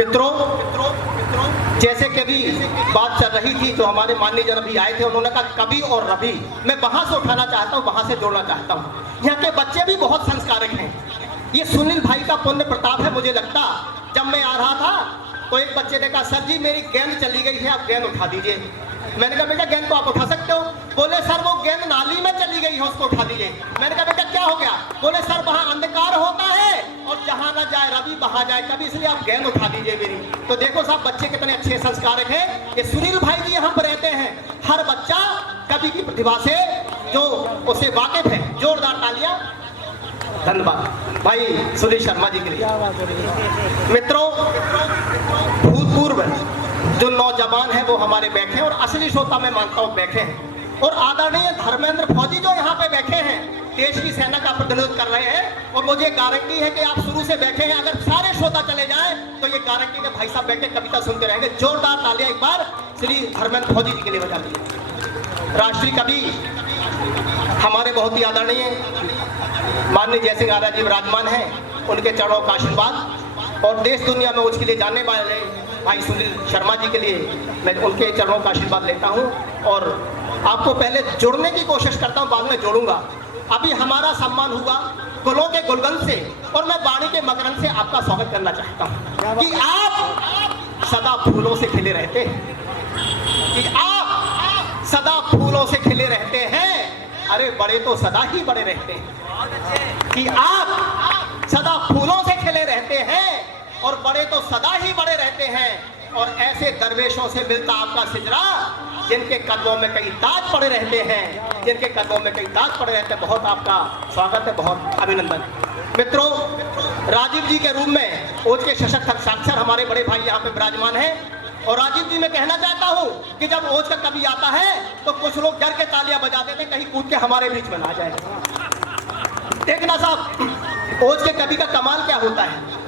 मित्रों, जैसे कभी बात चल रही थी तो हमारे माननीय जन भी आए थे, उन्होंने कहा कवि और रवि, मैं वहां से उठाना चाहता हूं, वहां से जोड़ना चाहता हूं। यहाँ के बच्चे भी बहुत संस्कारिक हैं। ये सुनील भाई का पुण्य प्रताप है। मुझे लगता जब मैं आ रहा था तो एक बच्चे ने कहा सर जी मेरी गेंद चली गई है, आप गेंद उठा दीजिए। मैंने कहा बेटा गेंद को आप उठा सकते हो? बोले सर वो गेंद नाली में चली गई है, उसको उठा दीजिए। मैंने कहा बेटा क्या हो गया? बोले सर वहां अंधकार होता है और जहां ना जाए रवि वहां जाए कभी, इसलिए आप गेंद उठा दीजिए मेरी। तो देखो साहब बच्चे कितने अच्छे संस्कारिक हैं। ये सुनील भाई जी यहाँ पर रहते हैं। हर बच्चा कवि की प्रतिभा से जो उसे वाकिफ है, जोरदार तालियां। धन्यवाद भाई सुनील शर्मा जी के लिए। मित्रों, भूतपूर्व जो नौजवान है वो हमारे बैठे हैं और असली श्रोता मैं मानता हूँ बैठे हैं, और आदरणीय धर्मेंद्र फौजी जो यहाँ पे बैठे हैं देश की सेना का प्रतिनिधित्व कर रहे हैं। और मुझे गारंटी है कि आप शुरू से बैठे हैं, अगर सारे श्रोता चले जाएं तो ये गारंटी है भाई साहब बैठ के कविता सुनते रहेंगे। जोरदार तालियां एक बार श्री धर्मेंद्र फौजी जी के लिए बजा दीजिए। राष्ट्रीय कवि हमारे बहुत ही आदरणीय माननीय जयसिंह आर्य जी विराजमान हैं, उनके चरणों का आशीर्वाद, और देश दुनिया में उसके लिए जानने वाले भाई सुनील शर्मा जी के लिए मैं उनके चरणों का आशीर्वाद लेता हूं। और आपको पहले जोड़ने की कोशिश करता हूं, बाद में जोड़ूंगा। अभी हमारा सम्मान हुआ गुलों के गुलगन से, और मैं वाणी के मकरंद से आपका स्वागत करना चाहता हूं कि आप सदा फूलों से खिले रहते हैं, कि आप सदा फूलों से खिले रहते हैं। अरे बड़े तो सदा ही बड़े रहते हैं, कि आप सदा फूलों से खिले रहते हैं और बड़े तो सदा ही बड़े रहते हैं। और ऐसे दरवेशों से मिलता आपका सिजरा जिनके कदमों में कई ताज पड़े रहते हैं, जिनके कदमों में कई ताज पड़े रहते हैं। बहुत आपका स्वागत है, बहुत अभिनंदन। मित्रों, राजीव जी के रूम में ओज के सशक्त साक्षर हमारे बड़े भाई यहाँ पे विराजमान हैं। और राजीव जी मैं कहना चाहता हूँ कि जब ओज का कवि आता है तो कुछ लोग डर के तालियां बजाते थे कहीं कूद के हमारे बीच में ना जाए। देखना साहब, ओज के कवि का कमाल क्या होता है,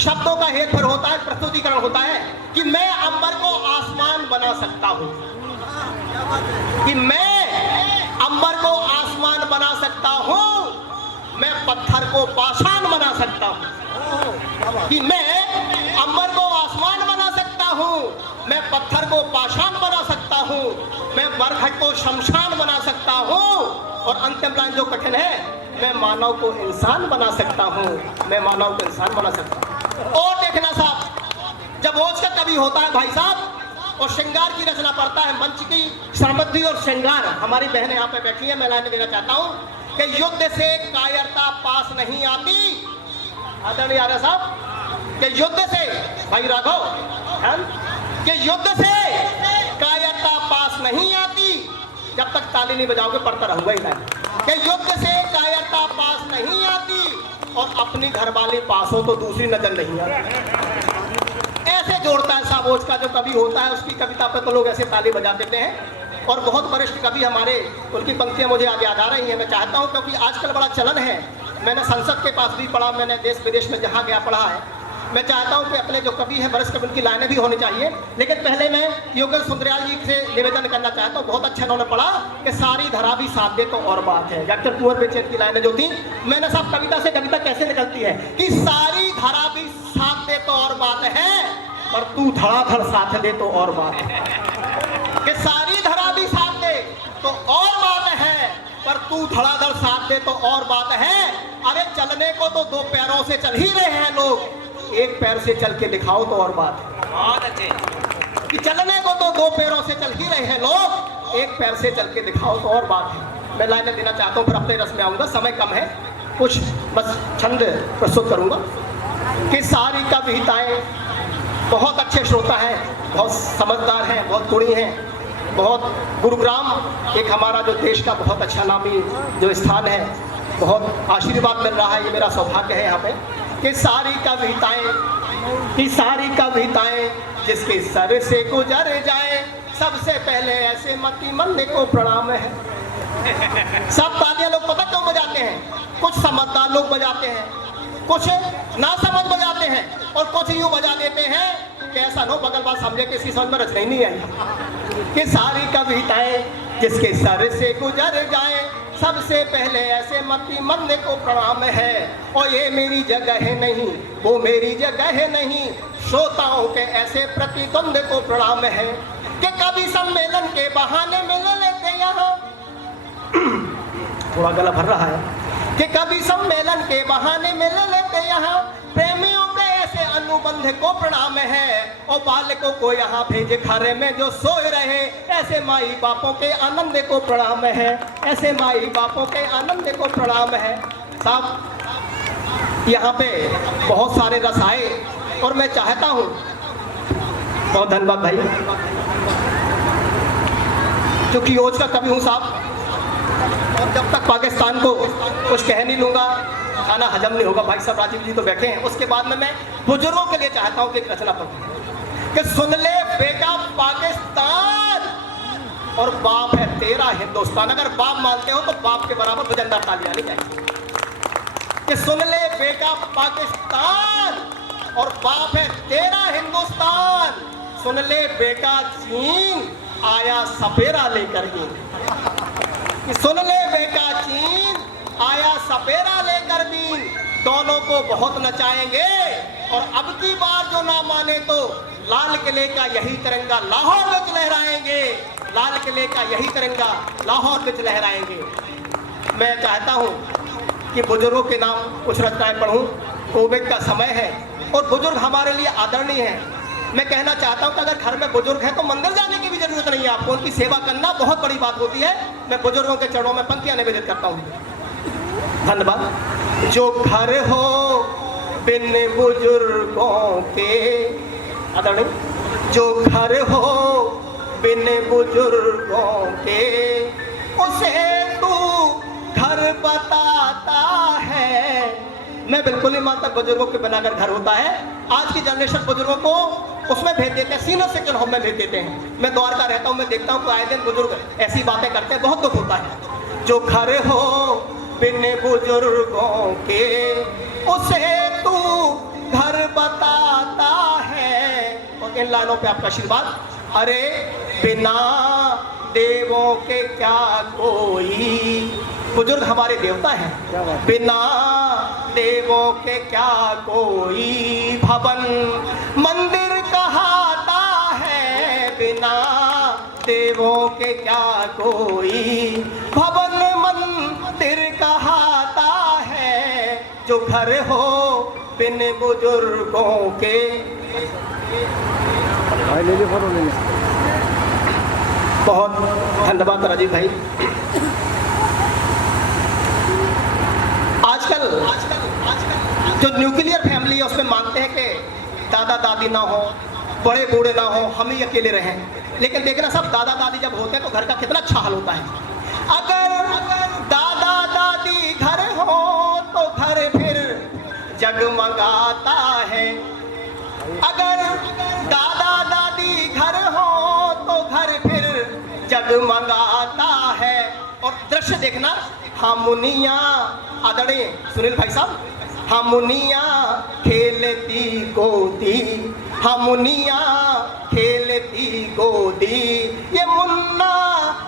शब्दों का हेर फेर होता है, प्रस्तुतिकरण होता है कि मैं अंबर को आसमान बना सकता हूं, कि मैं अंबर को आसमान बना सकता हूं, मैं पत्थर को पाषाण बना सकता हूं, कि मैं अंबर को आसमान बना सकता हूं, मैं पत्थर को पाषाण बना सकता हूं, मैं बरगद को शमशान बना सकता हूं, और अंतिम लाइन जो कठिन है, मैं मानव को इंसान बना सकता हूं, मैं मानव को इंसान बना सकता हूं। और देखना साहब, जब ओज का कवि होता है भाई साहब और श्रृंगार की रचना पढ़ता है, मंच की समृद्धि और श्रृंगार, हमारी बहनें यहाँ पे बैठी हैं, मैं लाइन देना चाहता हूँ कि युद्ध से कायरता पास नहीं आती। आदरणीय आर्य साहब, कि युद्ध से, भाई राघव, कि युद्ध से कायरता पास नहीं आती। जब तक ताली नहीं बजाओगे पढ़ता रहूंगा ही लाइन, कि युद्ध से कायरता पास नहीं आती और अपनी घरवाली पास हो तो दूसरी नजर नहीं आती। ऐसे जोड़ता है साहब ओज का जो कवि होता है, उसकी कविता पे तो लोग ऐसे ताली बजा देते हैं। और बहुत वरिष्ठ कवि हमारे, उनकी पंक्तियां मुझे आगे याद आ रही हैं। मैं चाहता हूं, क्योंकि आजकल बड़ा चलन है, मैंने संसद के पास भी पढ़ा, मैंने देश विदेश में जहां गया पढ़ा है, मैं चाहता हूं कि अपने जो कवि हैं वरिष्ठ कवि, उनकी लाइनें भी होनी चाहिए। लेकिन पहले मैं योगेंद्र सुंदरयाल जी से निवेदन करना चाहता हूं, बहुत अच्छा उन्होंने पढ़ा कि सारी धरा भी साथ दे तो और बात है। डॉक्टर कुंवर बेचैन की लाइनें जो थी, मैंने साहब कविता से कविता कैसे निकलती है कि सारी धरा भी साथ दे तो और बात है, पर तू धड़ाधड़ साथ दे तो और बात है, कि सारी धरा भी साथ दे तो और बात है, पर तू धड़ाधड़ साथ दे तो और बात है। अरे चलने को तो दो पैरों से चल ही रहे हैं लोग, एक पैर से चल के दिखाओ तो और बात है। बहुत अच्छे, कि चलने को तो दो पैरों से चल ही रहे हैं लोग, एक पैर से चल के दिखाओ तो और बात है। मैं लाइनें देना चाहता हूँ, फिर अपने रस में आऊंगा, समय कम है, कुछ बस छंद प्रस्तुत करूंगा। कि सारी कविताएं, बहुत अच्छे श्रोता हैं, बहुत समझदार हैं, बहुत गुणी हैं, बहुत, गुरुग्राम एक हमारा जो देश का बहुत अच्छा नामी जो स्थान है, बहुत आशीर्वाद मिल रहा है, ये मेरा सौभाग्य है यहाँ पे। कि सारी कविताएं, कि सारी कविताएं जिसके सर से गुजर जाए, सबसे पहले ऐसे मती मंदे को प्रणाम है। सब तालियां लोग पता क्यों बजाते हैं? कुछ समझदार लोग बजाते हैं, कुछ ना समझ बजाते हैं, और कुछ यूं बजा देते हैं कि ऐसा नो बगल बात समझे कि इसकी समझ में रचना ही नहीं आई। कि सारी कविताएं जिसके सर से गुजर जाए, सबसे पहले ऐसे मती मंद को प्रणाम है, और ये मेरी जगह है नहीं, वो मेरी जगह है नहीं, श्रोताओं के ऐसे प्रतिद्वंद को प्रणाम है कि कभी सम्मेलन के बहाने मिल लेते यहाँ थोड़ा गला भर रहा है कि कभी सम्मेलन के बहाने मिल लेते यहाँ, प्रेमियों के ऐसे अनुबंध को प्रणाम है, और बालकों को यहाँ भेजे खारे में जो सोए रहे, ऐसे माई बापों के आनंद को प्रणाम है, ऐसे माई बापों के आनंद को प्रणाम है। साहब यहाँ पे बहुत सारे रस आए, और मैं चाहता हूँ, बहुत धन्यवाद भाई, क्योंकि योज का कभी हूँ साहब, और जब तक पाकिस्तान को कुछ कह नहीं लूँगा खाना हजम नहीं होगा। भाई साहब राजीव जी तो बैठे हैं, उसके बाद में मैं बुजुर्गों के लिए चाहता हूँ कि एक रचना पढ़ूं कि सुन ले बेटा पाकिस्तान और बाप है तेरा हिंदुस्तान। अगर बाप मानते हो तो बाप के बराबर वजनदार तालियां नहीं चाहिए कि सुन ले बेटा पाकिस्तान और बाप है तेरा हिंदुस्तान। सुन ले बेटा चीन आया सपेरा लेकर ही, सुन ले बेटा चीन आया सपेरा लेकर बीन, दोनों को बहुत नचाएंगे, और अब की बार जो ना माने तो लाल किले का यही तिरंगा लाहौर में लहराएंगे, लाल किले का यही तिरंगा लाहौर में लहराएंगे। मैं चाहता हूं कि बुजुर्गों के नाम कुछ रचनाएं पढ़ूं, कोविड का समय है और बुजुर्ग हमारे लिए आदरणीय हैं। मैं कहना चाहता हूं कि अगर घर में बुजुर्ग हैं तो मंदिर जाने की भी जरूरत नहीं है आपको, उनकी सेवा करना बहुत बड़ी बात होती है। मैं बुजुर्गों के चरणों में पंक्तियां निवेदित करता हूं। धन्यवाद। जो घर हो बिन बुजुर्गों के, आदरणीय, जो घर हो बिन बुजुर्गों के उसे तू घर बताता है। मैं बिल्कुल नहीं मानता बुजुर्गों के बिना अगर घर होता है। आज की जनरेशन बुजुर्गों को उसमें भेज देते हैं, सीनियर सेक्शन होम में भेज देते हैं। मैं द्वारका रहता हूँ, मैं देखता हूँ आए दिन बुजुर्ग ऐसी बातें करते हैं, बहुत दुख होता है। जो घर हो बिन बुजुर्गों के उसे तू घर बताता है। और इन लाइनों पे आपका आशीर्वाद। अरे बिना देवों के क्या कोई, बुजुर्ग हमारे देवता हैं, बिना देवों के क्या कोई भवन मंदिर कहाता है। बिना देवों के क्या कोई भवन मंदिर कहाता है। जो घर हो बिन बुजुर्गों के। बहुत धन्यवाद राजीव भाई। आजकल जो न्यूक्लियर फैमिली है उसमें मानते हैं कि दादा दादी ना हो, बड़े बूढ़े ना हो, हम ही अकेले रहें। लेकिन देखना सब दादा दादी जब होते हैं तो घर का कितना अच्छा हाल होता है। अगर दादा दादी घर हो तो घर फिर जगमगाता है। अगर दादा दादी घर हो तो घर फिर जगमगाता है। और दृश्य देखना, हामुनिया, आदरणीय सुनील भाई साहब, हामुनिया खेलती गोदी, हामुनिया खेलती गोदी, ये मुन्ना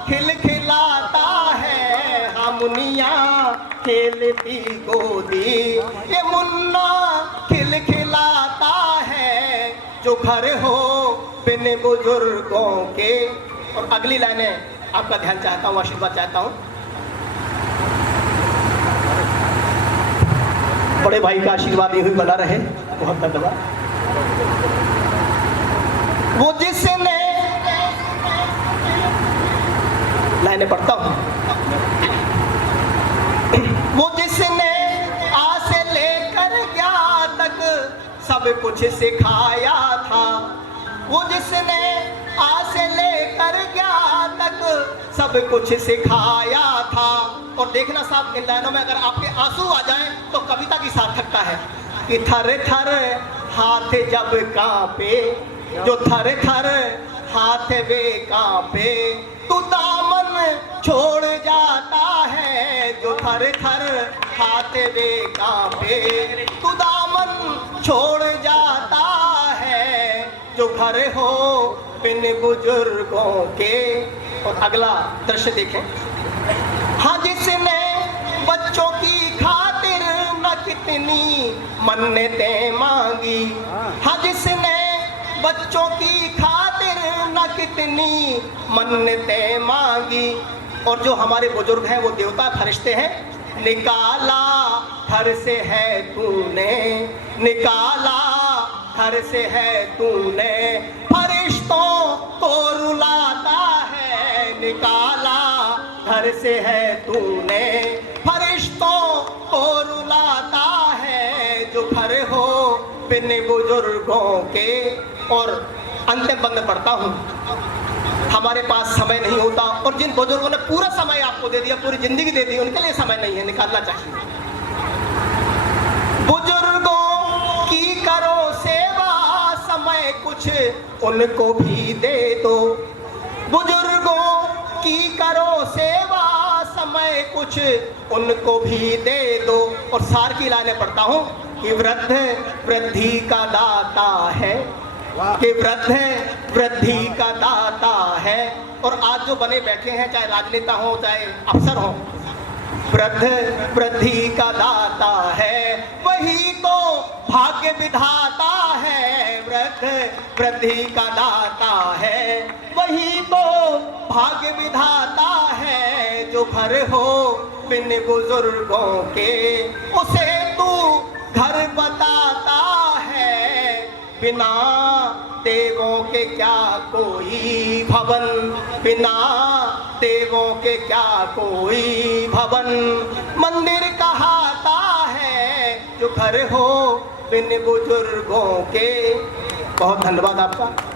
खिलखिलाता है। हामुनिया खेलती गोदी, ये मुन्ना खिलखिलाता है। जो घर हो बिन बुजुर्गों के। और अगली लाइनें आपका ध्यान चाहता हूँ, आशीर्वाद चाहता हूँ। बड़े भाई का आशीर्वाद ये हुई बना रहे, बहुत धन्यवाद। वो जिसने, लाइनें पढ़ता हूँ। वो जिसने आज से लेकर गया तक सब कुछ सिखाया था। वो जिसने आज से लेकर गया तक सब कुछ सिखाया था। और देखना साहब, इन लाइनों में अगर आपके आंसू आ जाएं तो कविता की सार्थकता है कि थर थर हाथ जब कांपे, जो थर थर हाथ वे कांपे, तू दामन छोड़ जाता है। जो थर थर हाथ वे कांपे, तू दामन छोड़ जाता है। जो घर हो बिन बुजुर्गों के। और अगला दृश्य देखें, हाँ जिसने बच्चों की खातिर न कितनी मन्नतें मांगी, हाँ जिसने बच्चों की खातिर न कितनी मन्नतें मांगी। और जो हमारे बुजुर्ग हैं वो देवता फरिश्ते हैं, निकाला घर से है तूने, निकाला घर से है तूने, फरिश्तों को रुलाता है, निकाला घर से है तूने, फरिश्तों को रुलाता है, जो घर हो बिन बुजुर्गों के। और अंतिम बंद पढ़ता हूँ, हमारे पास समय नहीं होता, और जिन बुजुर्गों ने पूरा समय आपको दे दिया, पूरी जिंदगी दे दी, उनके लिए समय नहीं है, निकालना चाहिए। बुजुर्गों की करो सेवा, समय कुछ उनको भी दे दो, बुजुर्गों की करो सेवा, समय कुछ उनको भी दे दो। और सार की लाइनें पढ़ता हूँ कि वृद्ध वृद्धि का दाता है, कि वृद्ध वृद्धि का दाता है। और आज जो बने बैठे हैं, चाहे राजनेता हो चाहे अफसर हो, वृद्ध वृद्धि का दाता है, वही तो भाग्य विधाता है, वृद्ध वृद्धि का दाता है, वही तो भाग्य विधाता है, जो घर हो बिन बुजुर्गों के, उसे तू घर बताता है, बिना देवों के क्या कोई भवन, बिना देवों के क्या कोई भवन, मंदिर कहाता है जो घर हो बिन बुजुर्गों के। बहुत धन्यवाद आपका।